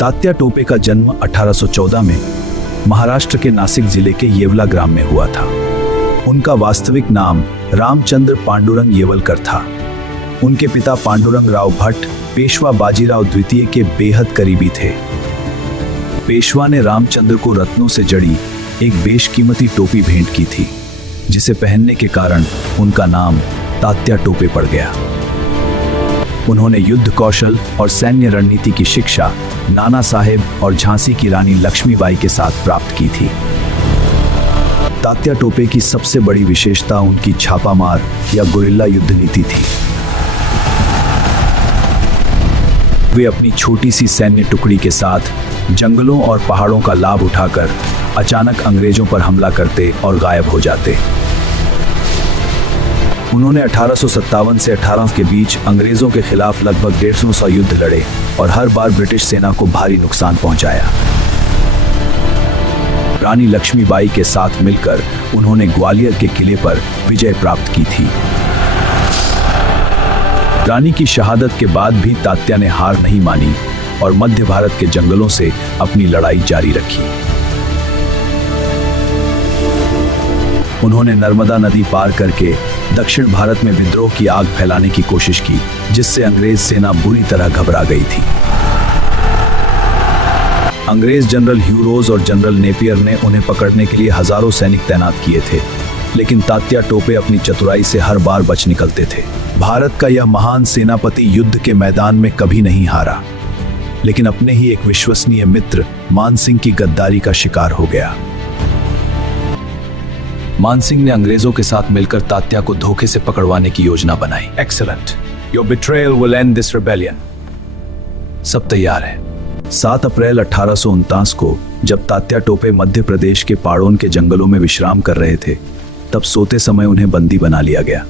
तात्या टोपे का जन्म 1814 में महाराष्ट्र के नासिक जिले के येवला ग्राम में हुआ था। उनका वास्तविक नाम रामचंद्र पांडुरंग येवलकर था। उनके पिता पांडुरंग राव भट्ट पेशवा बाजीराव द्वितीय के बेहद करीबी थे। पेशवा ने रामचंद्र को रत्नों से जड़ी एक बेशकीमती टोपी भेंट की थी, जिसे पहनने के कारण उनका नाम तात्या टोपे पड़ गया। उन्होंने युद्ध कौशल और सैन्य रणनीति की शिक्षा नाना साहेब और झांसी की रानी लक्ष्मीबाई के साथ प्राप्त की थी। तात्या टोपे की सबसे बड़ी विशेषता उनकी छापामार या गुरिल्ला युद्ध नीति थी। वे अपनी छोटी सी सैन्य टुकड़ी के साथ जंगलों और पहाड़ों का लाभ उठाकर अचानक अंग्रेजों पर हमला करते और गायब हो जाते। उन्होंने 1857 से 18 के बीच अंग्रेजों के खिलाफ लगभग 150 युद्ध लड़े और हर बार ब्रिटिश सेना को भारी नुकसान पहुंचाया। रानी लक्ष्मीबाई के साथ मिलकर उन्होंने ग्वालियर के किले पर विजय प्राप्त की थी। रानी की शहादत के बाद भी तात्या ने हार नहीं मानी और मध्य भारत के जंगलों से अपनी लड़ाई जारी रखी। उन्होंने नर्मदा नदी पार करके दक्षिण भारत में विद्रोह की आग फैलाने की कोशिश की, जिससे अंग्रेज सेना बुरी तरह घबरा गई थी। अंग्रेज जनरल ह्यू रोज और जनरल नेपियर ने उन्हें पकड़ने के लिए हजारों सैनिक तैनात किए थे, लेकिन तात्या टोपे अपनी चतुराई से हर बार बच निकलते थे। भारत का यह महान सेनापति युद्ध के मैदान में कभी नहीं हारा, लेकिन अपने ही एक विश्वसनीय मित्र मानसिंह की गद्दारी का शिकार हो गया। मानसिंह ने अंग्रेजों के साथ मिलकर तात्या को धोखे से पकड़वाने की योजना बनाई। Excellent. Your betrayal will end this rebellion. सब तैयार है। 7 अप्रैल 1849 को जब तात्या टोपे मध्य प्रदेश के पाड़ोन के जंगलों में विश्राम कर रहे थे, तब सोते समय उन्हें बंदी बना लिया गया।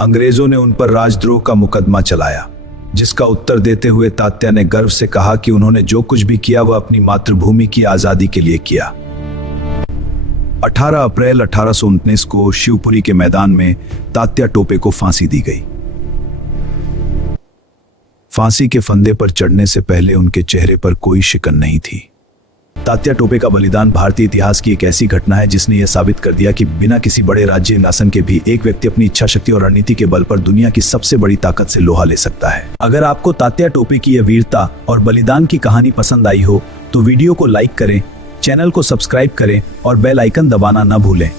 अंग्रेजों ने उन पर राजद्रोह का मुकदमा चलाया, जिसका उत्तर देते हुए तात्या ने गर्व से कहा कि उन्होंने जो कुछ भी किया वह अपनी मातृभूमि की आजादी के लिए किया। 18 अप्रैल 1819 को शिवपुरी के मैदान में तात्या टोपे को फांसी दी गई। फांसी के फंदे पर चढ़ने से पहले उनके चेहरे पर कोई शिकन नहीं थी। तात्या टोपे का बलिदान भारतीय इतिहास की एक ऐसी घटना है जिसने यह साबित कर दिया कि बिना किसी बड़े राज्य शासन के भी एक व्यक्ति अपनी इच्छा शक्ति और रणनीति के बल पर दुनिया की सबसे बड़ी ताकत से लोहा ले सकता है। अगर आपको तात्या टोपे की यह वीरता और बलिदान की कहानी पसंद आई हो तो वीडियो को लाइक करें, चैनल को सब्सक्राइब करें और बेल आइकन दबाना न भूलें।